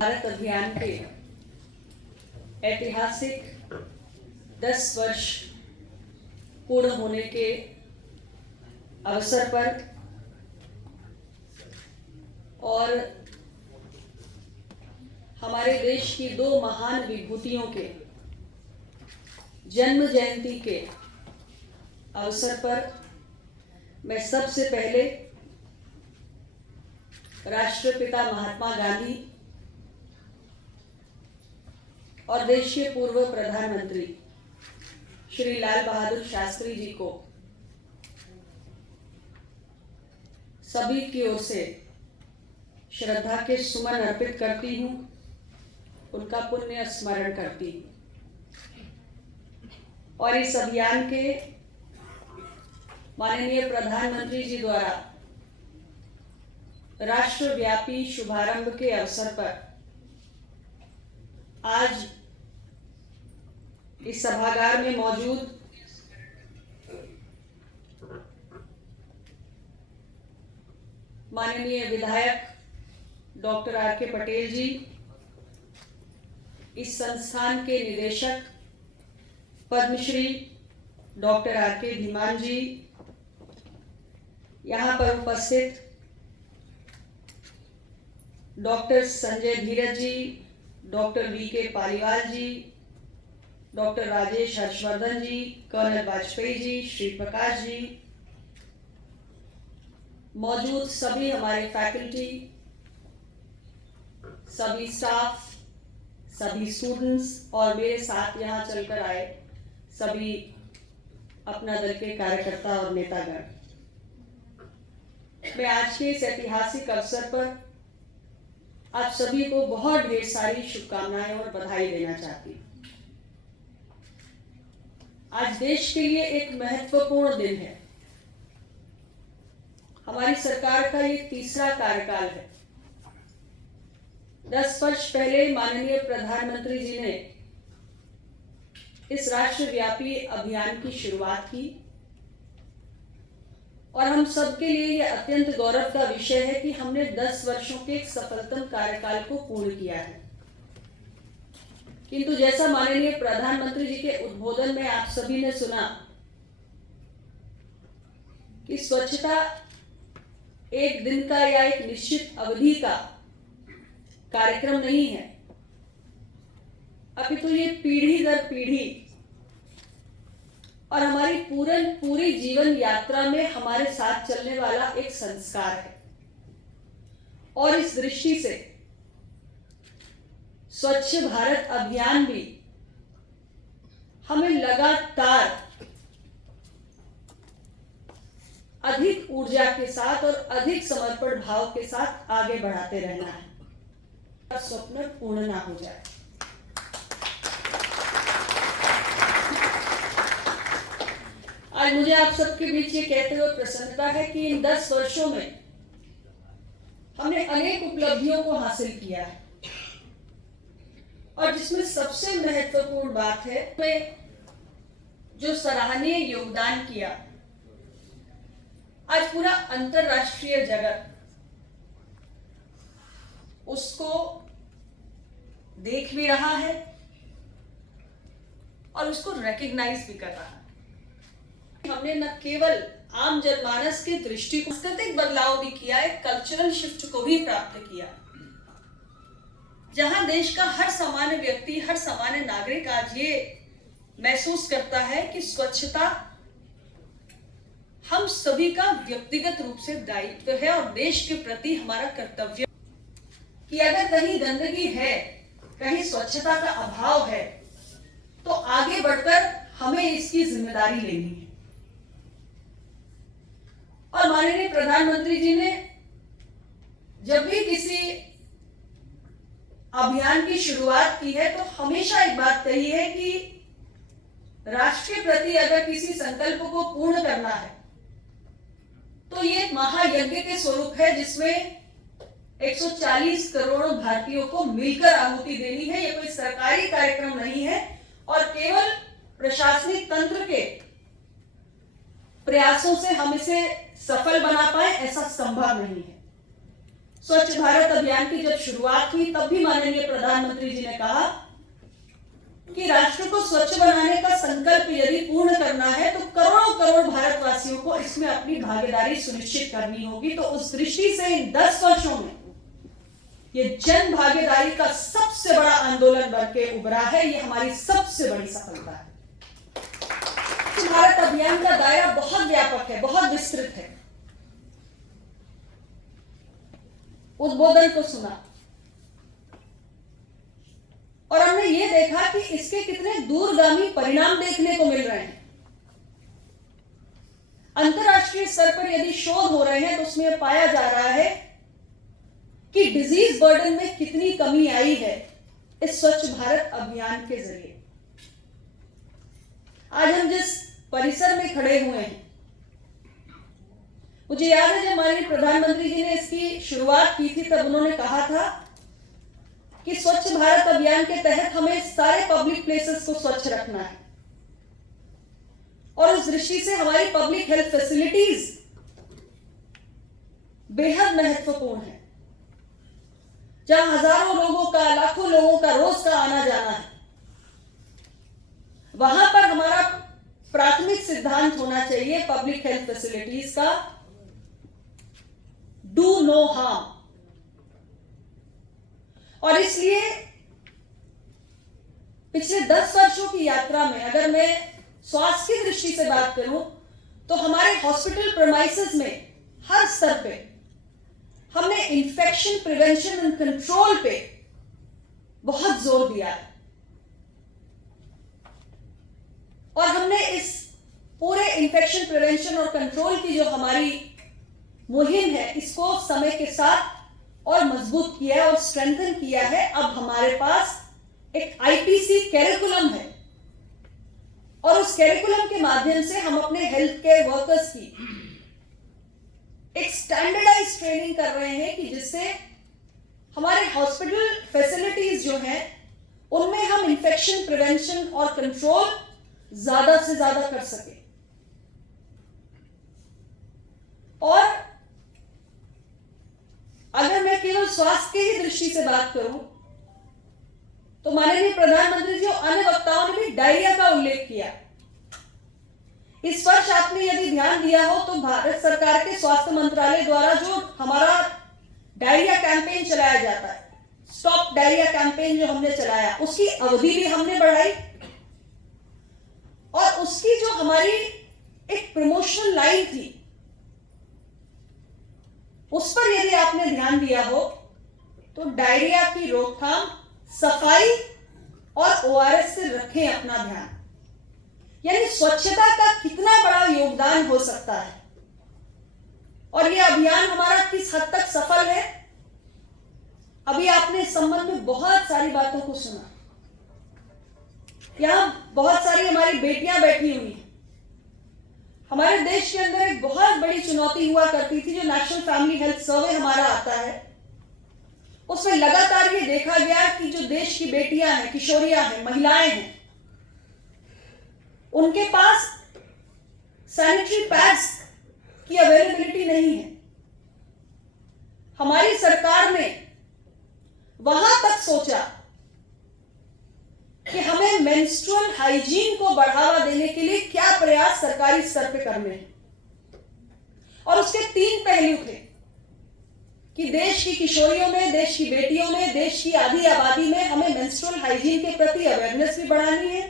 भारत अभियान के ऐतिहासिक 10 वर्ष पूर्ण होने के अवसर पर और हमारे देश की दो महान विभूतियों के जन्म जयंती के अवसर पर मैं सबसे पहले राष्ट्रपिता महात्मा गांधी और देश के पूर्व प्रधानमंत्री श्री लाल बहादुर शास्त्री जी को सभी की ओर से श्रद्धा के सुमन अर्पित करती हूँ, उनका पुण्य स्मरण करती हूँ और इस अभियान के माननीय प्रधानमंत्री जी द्वारा राष्ट्रव्यापी शुभारंभ के अवसर पर आज इस सभागार में मौजूद माननीय विधायक डॉक्टर आर.के. पटेल जी, इस संस्थान के निदेशक पद्मश्री डॉक्टर आर.के. धीमान जी, यहाँ पर उपस्थित डॉक्टर संजय धीरज जी, डॉक्टर वी.के. पालीवाल जी, डॉक्टर राजेश हर्षवर्धन जी, कर्नल वाजपेयी जी, श्री प्रकाश जी, मौजूद सभी हमारे फैकल्टी, सभी स्टाफ, सभी स्टूडेंट्स और मेरे साथ यहाँ चलकर आए सभी अपना दल के कार्यकर्ता और नेतागण, मैं आज के इस ऐतिहासिक अवसर पर आप सभी को बहुत ढेर सारी शुभकामनाएं और बधाई देना चाहती हूँ। आज देश के लिए एक महत्वपूर्ण दिन है। हमारी सरकार का ये तीसरा कार्यकाल है। 10 वर्ष पहले माननीय प्रधानमंत्री जी ने इस राष्ट्रव्यापी अभियान की शुरुआत की और हम सबके लिए यह अत्यंत गौरव का विषय है कि हमने 10 वर्षों के एक सफलतम कार्यकाल को पूर्ण किया है। किंतु जैसा माननीय प्रधानमंत्री जी के उद्बोधन में आप सभी ने सुना कि स्वच्छता एक दिन का या एक निश्चित अवधि का कार्यक्रम नहीं है, अपितु ये पीढ़ी दर पीढ़ी और हमारी पूरी जीवन यात्रा में हमारे साथ चलने वाला एक संस्कार है। और इस दृष्टि से स्वच्छ भारत अभियान भी हमें लगातार अधिक ऊर्जा के साथ और अधिक समर्पण भाव के साथ आगे बढ़ाते रहना है, स्वप्न पूर्ण ना हो जाए। आज मुझे आप सबके बीच ये कहते हुए प्रसन्नता है कि इन 10 वर्षों में हमने अनेक उपलब्धियों को हासिल किया है और जिसमें सबसे महत्वपूर्ण बात है में जो सराहनीय योगदान किया, आज पूरा अंतरराष्ट्रीय जगत उसको देख भी रहा है और उसको रिकॉग्नाइज भी कर रहा है। हमने न केवल आम जनमानस के दृष्टिकोण सांस्कृतिक बदलाव भी किया, एक कल्चरल शिफ्ट को भी प्राप्त किया, जहां देश का हर सामान्य व्यक्ति, हर सामान्य नागरिक आज ये महसूस करता है कि स्वच्छता हम सभी का व्यक्तिगत रूप से दायित्व है और देश के प्रति हमारा कर्तव्य कि अगर कहीं गंदगी है, कहीं स्वच्छता का अभाव है, तो आगे बढ़कर हमें इसकी जिम्मेदारी लेनी है। और माननीय प्रधानमंत्री जी ने जब भी किसी अभियान की शुरुआत की है तो हमेशा एक बात कही है कि राष्ट्र के प्रति अगर किसी संकल्प को पूर्ण करना है तो ये एक महायज्ञ के स्वरूप है, जिसमें 140 करोड़ भारतीयों को मिलकर आहुति देनी है। ये कोई सरकारी कार्यक्रम नहीं है और केवल प्रशासनिक तंत्र के प्रयासों से हम इसे सफल बना पाए ऐसा संभव नहीं है। स्वच्छ भारत अभियान की जब शुरुआत हुई तब भी माननीय प्रधानमंत्री जी ने कहा कि राष्ट्र को स्वच्छ बनाने का संकल्प यदि पूर्ण करना है तो करोड़ों करोड़ भारतवासियों को इसमें अपनी भागीदारी सुनिश्चित करनी होगी। तो उस दृष्टि से इन 10 वर्षों में ये जन भागीदारी का सबसे बड़ा आंदोलन बन के उभरा है। ये हमारी सबसे बड़ी सफलता है। भारत अभियान का दायरा बहुत व्यापक है, बहुत विस्तृत है। उद्बोधन को सुना और हमने ये देखा कि इसके कितने दूरगामी परिणाम देखने को मिल रहे हैं। अंतर्राष्ट्रीय स्तर पर यदि शोध हो रहे हैं तो उसमें पाया जा रहा है कि डिजीज बर्डन में कितनी कमी आई है इस स्वच्छ भारत अभियान के जरिए। आज हम जिस परिसर में खड़े हुए हैं, मुझे याद है जब हमारे प्रधानमंत्री जी ने इसकी शुरुआत की थी तब उन्होंने कहा था कि स्वच्छ भारत अभियान के तहत हमें सारे पब्लिक प्लेसेस को स्वच्छ रखना है और उस दृष्टि से हमारी पब्लिक हेल्थ फैसिलिटीज बेहद महत्वपूर्ण है, जहां हजारों लोगों का, लाखों लोगों का रोज का आना जाना है। वहां पर हमारा प्राथमिक सिद्धांत होना चाहिए पब्लिक हेल्थ फैसिलिटीज का डू नो हार्म। और इसलिए पिछले 10 वर्षों की यात्रा में अगर मैं स्वास्थ्य की दृष्टि से बात करूं तो हमारे हॉस्पिटल प्रेमाइसेस में हर स्तर पे हमने इन्फेक्शन प्रिवेंशन एंड कंट्रोल पे बहुत जोर दिया है और हमने इस पूरे इन्फेक्शन प्रिवेंशन और कंट्रोल की जो हमारी मुहिम है इसको समय के साथ और मजबूत किया है और स्ट्रेंथन किया है। अब हमारे पास एक आईपीसी कैरिकुलम है और उस कैरिकुलम के माध्यम से हम अपने हेल्थ केयर वर्कर्स की एक स्टैंडर्डाइज ट्रेनिंग कर रहे हैं कि जिससे हमारे हॉस्पिटल फैसिलिटीज जो हैं उनमें हम इन्फेक्शन प्रिवेंशन और कंट्रोल ज्यादा से ज्यादा कर सके। और अगर मैं केवल स्वास्थ्य की ही दृष्टि से बात करूं तो माननीय प्रधानमंत्री जी और अन्य वक्ताओं ने भी डायरिया का उल्लेख किया। इस वर्ष आपने यदि ध्यान दिया हो तो भारत सरकार के स्वास्थ्य मंत्रालय द्वारा जो हमारा डायरिया कैंपेन चलाया जाता है, स्टॉप डायरिया कैंपेन जो हमने चलाया, उसकी अवधि भी हमने बढ़ाई और उसकी जो हमारी एक प्रमोशनल लाइन थी उस पर यदि आपने ध्यान दिया हो तो डायरिया की रोकथाम, सफाई और ओआरएस से रखें अपना ध्यान। यानी स्वच्छता का कितना बड़ा योगदान हो सकता है और यह अभियान हमारा किस हद तक सफल है। अभी आपने इस संबंध में बहुत सारी बातों को सुना। यहां बहुत सारी हमारी बेटियां बैठी हुई हैं। हमारे देश के अंदर एक बहुत बड़ी चुनौती हुआ करती थी, जो नेशनल फैमिली हेल्थ सर्वे हमारा आता है, उसमें लगातार ये देखा गया कि जो देश की बेटियां हैं, किशोरियां हैं, महिलाएं हैं, उनके पास सैनिटरी पैड्स की अवेलेबिलिटी नहीं है। हमारी सरकार ने वहां तक सोचा कि हमें मेंस्ट्रुअल हाइजीन को बढ़ावा देने के लिए क्या प्रयास सरकारी स्तर पे करने हैं और उसके 3 पहलू थे कि देश की किशोरियों में, देश की बेटियों में, देश की आधी आबादी में हमें मेंस्ट्रुअल हाइजीन के प्रति अवेयरनेस भी बढ़ानी है।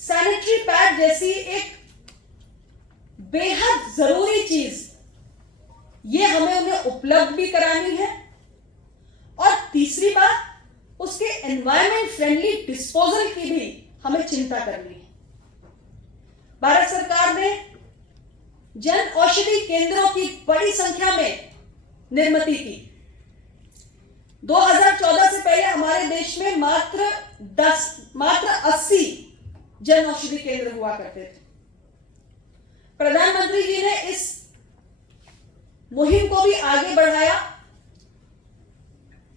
सैनिटरी पैड जैसी एक बेहद जरूरी चीज ये हमें उन्हें उपलब्ध भी करानी है और तीसरी बात उसके एनवायरमेंट फ्रेंडली डिस्पोजल की भी हमें चिंता करनी है। भारत सरकार ने जन औषधि केंद्रों की बड़ी संख्या में निर्मित की। 2014 से पहले हमारे देश में मात्र 80 जन औषधि केंद्र हुआ करते थे। प्रधानमंत्री जी ने इस मुहिम को भी आगे बढ़ाया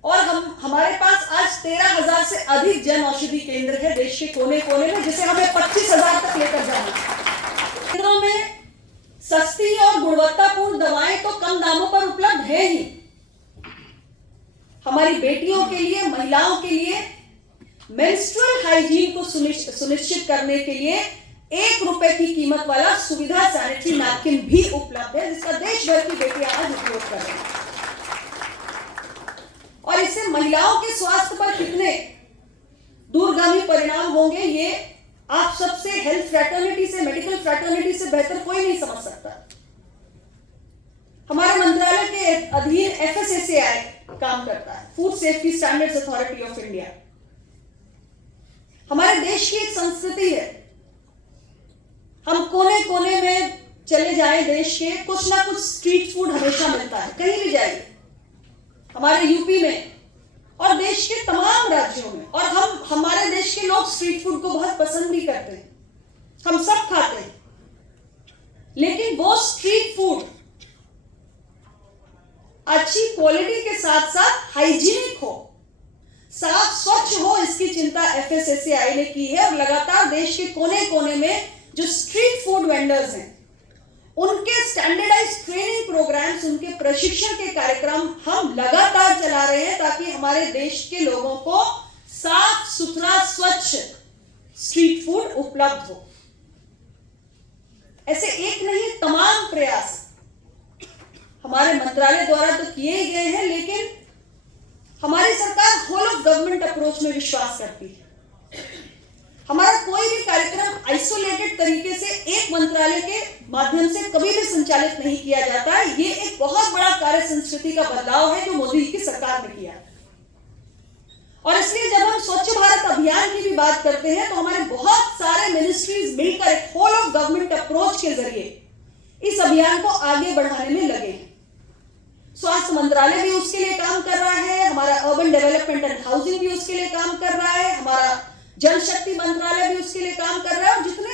और हमारे पास आज 13,000 से अधिक जन औषधि केंद्र है देश के कोने कोने में, जिसे हमें 25,000 तक लेकर जाना है। केंद्रों में सस्ती और गुणवत्तापूर्ण दवाएं तो कम दामों पर उपलब्ध है ही। हमारी बेटियों के लिए, महिलाओं के लिए मेंस्ट्रुअल हाइजीन को सुनिश्चित करने के लिए 1 रुपए की कीमत वाला सुविधा सैनिटरी नैपकिन भी उपलब्ध है, जिसका देश भर की बेटियां आज उपयोग कर रही हैं। और इससे महिलाओं के स्वास्थ्य पर कितने दूरगामी परिणाम होंगे, ये आप सबसे, हेल्थ फ्रैटर्निटी से, मेडिकल फ्रैटर्निटी से बेहतर कोई नहीं समझ सकता। हमारे मंत्रालय के अधीन FSSAI काम करता है, food safety standards authority of India. हमारे देश की एक संस्कृति है, हम कोने कोने में चले जाएं देश के, कुछ ना कुछ स्ट्रीट फूड हमेशा मिलता है, कहीं भी जाइए, हमारे यूपी में और देश के तमाम राज्यों में। और हमारे देश के लोग स्ट्रीट फूड को बहुत पसंद भी करते हैं, हम सब खाते हैं। लेकिन वो स्ट्रीट फूड अच्छी क्वालिटी के साथ साथ हाइजीनिक हो, साफ स्वच्छ हो, इसकी चिंता FSSAI ने की है। और लगातार देश के कोने कोने में जो स्ट्रीट फूड वेंडर्स हैं, उनके स्टैंडर्डाइज्ड ट्रेनिंग प्रोग्राम्स, उनके प्रशिक्षण के कार्यक्रम हम लगातार चला रहे हैं, ताकि हमारे देश के लोगों को साफ सुथरा स्वच्छ स्ट्रीट फूड उपलब्ध हो। ऐसे एक नहीं, तमाम प्रयास हमारे मंत्रालय द्वारा तो किए ही गए हैं, लेकिन हमारी सरकार होल ऑफ गवर्नमेंट अप्रोच में विश्वास करती है। हमारा कोई भी कार्यक्रम आइसोलेटेड तरीके से एक मंत्रालय के माध्यम से कभी भी संचालित नहीं किया जाता है। ये एक बहुत बड़ा कार्य संस्कृति का बदलाव है जो मोदी की सरकार ने किया। और इसलिए जब हम स्वच्छ भारत अभियान की भी बात करते हैं, तो हमारे बहुत सारे मिनिस्ट्रीज मिलकर एक होल ऑफ गवर्नमेंट अप्रोच के जरिए इस अभियान को आगे बढ़ाने में लगे हैं। स्वास्थ्य मंत्रालय भी उसके लिए काम कर रहा है, हमारा अर्बन डेवलपमेंट एंड हाउसिंग भी उसके लिए काम कर रहा है, हमारा जल शक्ति मंत्रालय भी उसके लिए काम कर रहा है, और जितने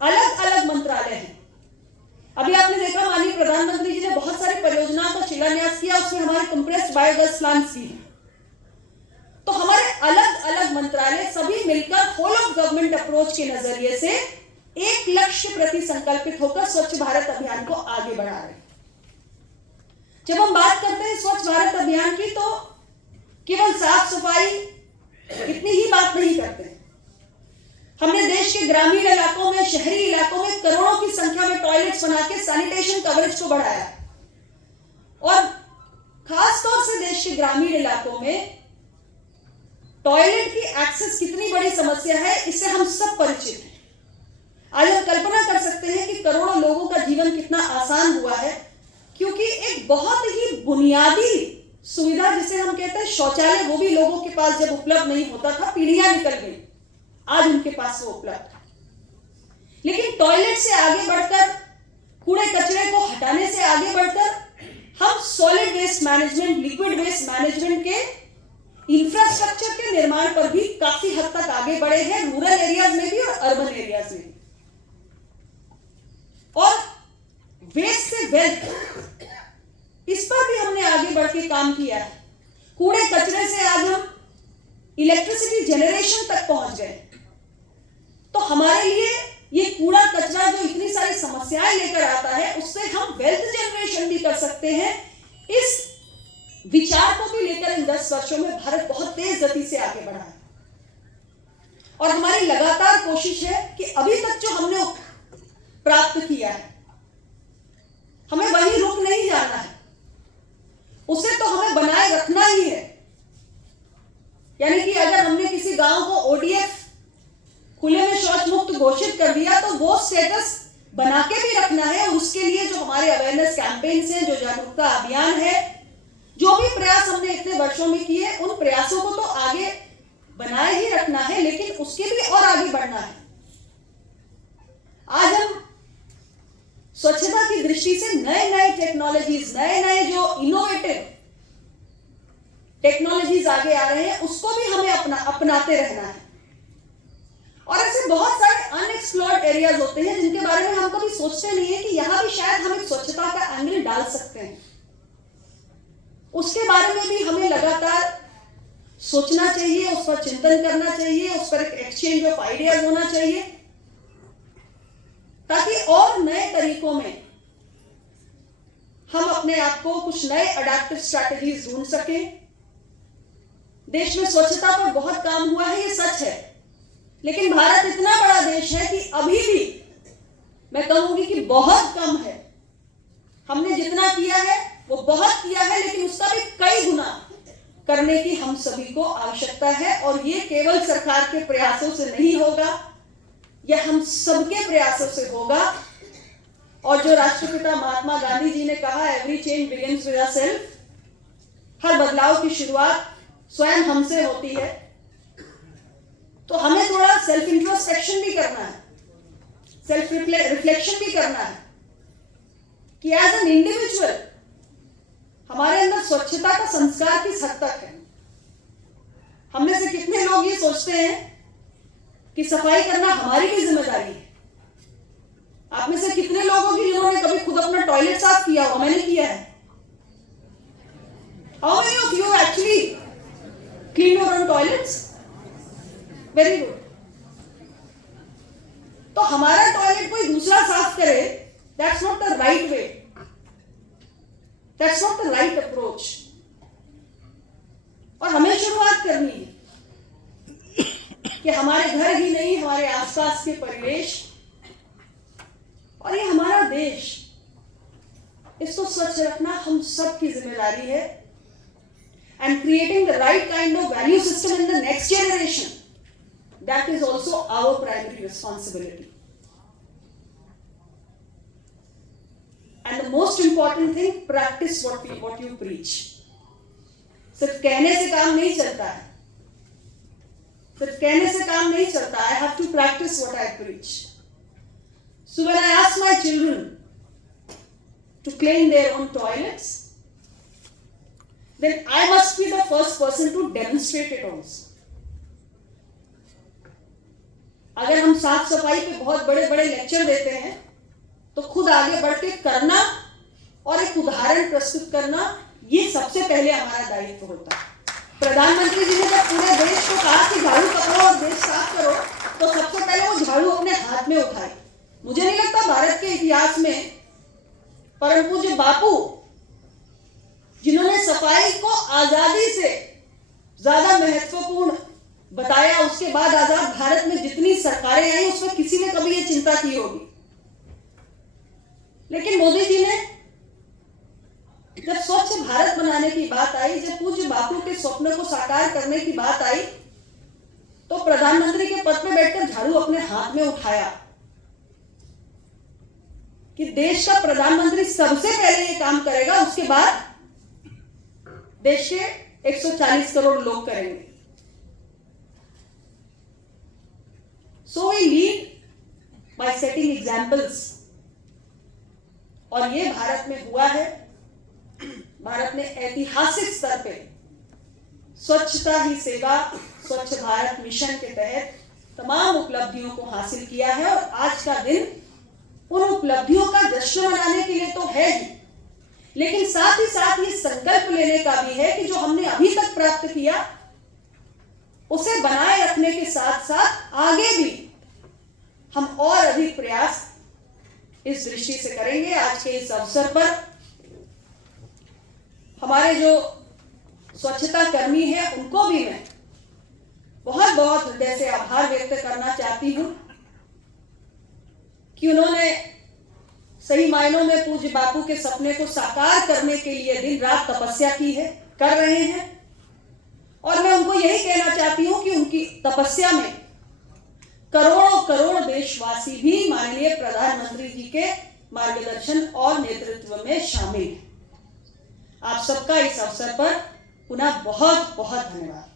अलग अलग मंत्रालय हैं। अभी आपने देखा माननीय प्रधानमंत्री जी ने बहुत सारी परियोजनाओं का शिलान्यास किया, उसमें हमारे कंप्रेस्ड बायोगैस प्लांट्स भी हैं। तो हमारे अलग अलग मंत्रालय सभी मिलकर होल ऑफ गवर्नमेंट अप्रोच के नजरिए से एक लक्ष्य प्रति संकल्पित होकर स्वच्छ भारत अभियान को आगे बढ़ा रहे हैं। जब हम बात करते हैं स्वच्छ भारत अभियान की, तो केवल साफ सफाई इतनी ही बात नहीं करते। हमने देश के ग्रामीण इलाकों में, शहरी इलाकों में करोड़ों की संख्या में टॉयलेट्स बना के सैनिटेशन कवरेज को बढ़ाया। और खासतौर से देश के ग्रामीण इलाकों में टॉयलेट की एक्सेस कितनी बड़ी समस्या है, इससे हम सब परिचित हैं। आज हम कल्पना कर सकते हैं कि करोड़ों लोगों का जीवन कितना आसान हुआ है, क्योंकि एक बहुत ही बुनियादी सुविधा जिसे हम कहते हैं शौचालय, वो भी लोगों के पास जब उपलब्ध नहीं होता था, पीढ़ियां निकल गई, आज उनके पास वो उपलब्ध है। लेकिन टॉयलेट से आगे बढ़कर, कूड़े कचरे को हटाने से आगे बढ़कर हम solid waste management, liquid waste management के इंफ्रास्ट्रक्चर के निर्माण पर भी काफी हद तक आगे बढ़े हैं, रूरल एरियाज में भी और अर्बन एरियाज में भी। और वेस्ट से वेल्थ, इस पर भी हमने आगे बढ़ के काम किया है। कूड़े कचरे से आज हम इलेक्ट्रिसिटी जनरेशन तक पहुंच गए। तो हमारे लिए ये कूड़ा कचरा जो इतनी सारी समस्याएं लेकर आता है, उससे हम वेल्थ जनरेशन भी कर सकते हैं। इस विचार को भी लेकर इन 10 वर्षों में भारत बहुत तेज गति से आगे बढ़ा है। और हमारी लगातार कोशिश है कि अभी तक जो हमने प्राप्त किया है, हमें वहीं रुक नहीं जाना है, उसे तो हमें बनाए रखना ही है। यानी कि अगर हमने किसी गांव को ODF, खुले में शौच मुक्त घोषित कर दिया, तो वो स्टेटस बना के भी रखना है। उसके लिए जो हमारे अवेयरनेस कैंपेन्स हैं, जो जागरूकता अभियान है, जो भी प्रयास हमने इतने वर्षों में किए, उन प्रयासों को तो आगे बनाए ही रखना है, लेकिन उसके लिए और आगे बढ़ना है। आज हम स्वच्छता की दृष्टि से नए नए टेक्नोलॉजीज, नए नए जो इनोवेटिव टेक्नोलॉजीज आगे आ रहे हैं, उसको भी हमें अपनाते रहना है। और ऐसे बहुत सारे अनएक्सप्लोर्ड एरियाज होते हैं जिनके बारे में हम कभी सोचते नहीं है कि यहां भी शायद हम एक स्वच्छता का एंगल डाल सकते हैं। उसके बारे में भी हमें लगातार सोचना चाहिए, उस पर चिंतन करना चाहिए, उस पर एक एक्सचेंज ऑफ आइडियाज होना चाहिए, ताकि और नए तरीकों में हम अपने आप को कुछ नए अडैप्टिव स्ट्रैटेजीज ढूंढ सकें। देश में स्वच्छता पर बहुत काम हुआ है, ये सच है, लेकिन भारत इतना बड़ा देश है कि अभी भी मैं कहूंगी कि बहुत कम है। हमने जितना किया है वो बहुत किया है, लेकिन उसका भी कई गुना करने की हम सभी को आवश्यकता है। और ये केवल सरकार के प्रयासों से नहीं होगा, यह हम सबके प्रयासों से होगा। और जो राष्ट्रपिता महात्मा गांधी जी ने कहा, every change begins with a self, हर बदलाव की शुरुआत स्वयं हमसे होती है। तो हमें थोड़ा सेल्फ इंट्रोस्पेक्शन भी करना है, सेल्फ रिफ्लेक्शन भी करना है कि एज एन इंडिविजुअल हमारे अंदर स्वच्छता का संस्कार किस हद तक है। हम में से कितने लोग ये सोचते हैं कि सफाई करना हमारी भी जिम्मेदारी है। आप में से कितने लोग होंगे जिन्होंने कभी खुद अपना टॉयलेट साफ किया हो? मैंने किया है। How many of you actually clean your own toilets? Very good. तो हमारा टॉयलेट कोई दूसरा साफ करे, that's not the right way. That's not the right approach. और हमें शुरुआत करनी है कि हमारे घर ही नहीं, हमारे आसपास के परिवेश और ये हमारा देश, इसको स्वच्छ रखना हम सबकी जिम्मेदारी है। And creating the right kind of value system in the next generation, that is also our primary responsibility. And the most important thing, practice what you preach. सिर्फ कहने से काम नहीं चलता है, सिर्फ कहने से काम नहीं चलता। I have to practice what I preach. So when I ask my children to clean their own toilets, then I must be the first person to demonstrate it also. अगर हम साफ सफाई पे बहुत बड़े बड़े लेक्चर देते हैं, तो खुद आगे बढ़ के करना और एक उदाहरण प्रस्तुत करना, ये सबसे पहले हमारा दायित्व होता है। प्रधानमंत्री जी ने जब पूरे देश को कहा कि झाड़ू पकड़ो और देश साफ करो, तो सबसे पहले वो झाड़ू अपने हाथ में उठाई। मुझे नहीं लगता भारत के इतिहास में परम पूज्य बापू, जिन्होंने सफाई को आजादी से ज्यादा महत्वपूर्ण बताया, उसके बाद आजाद भारत में जितनी सरकारें आई उसमें किसी ने कभी ये चिंता की होगी। लेकिन मोदी जी ने जब स्वच्छ भारत बनाने की बात आई, जब पूज्य बापू के स्वप्न को साकार करने की बात आई, तो प्रधानमंत्री के पद पे बैठकर झाड़ू अपने हाथ में उठाया कि देश का प्रधानमंत्री सबसे पहले ये काम करेगा, उसके बाद देश के 140 करोड़ लोग करेंगे। So we lead by setting examples. और ये भारत में हुआ है। भारत ने ऐतिहासिक स्तर पे स्वच्छता ही सेवा, स्वच्छ भारत मिशन के तहत तमाम उपलब्धियों को हासिल किया है। और आज का दिन उन उपलब्धियों का जश्न मनाने के लिए तो है ही, लेकिन साथ ही साथ ये संकल्प लेने का भी है कि जो हमने अभी तक प्राप्त किया उसे बनाए रखने के साथ साथ आगे भी हम और अधिक प्रयास इस दृष्टि से करेंगे। आज के इस अवसर पर हमारे जो स्वच्छता कर्मी हैं, उनको भी मैं बहुत बहुत हृदय से आभार व्यक्त करना चाहती हूं कि उन्होंने सही मायनों में पूज्य बापू के सपने को साकार करने के लिए दिन रात तपस्या की है, कर रहे हैं। और मैं उनको यही कहना चाहती हूं कि उनकी तपस्या में करोड़ों करोड़ देशवासी भी माननीय प्रधानमंत्री जी के मार्गदर्शन और नेतृत्व में शामिल हैं। आप सबका इस अवसर पर पुनः बहुत बहुत धन्यवाद।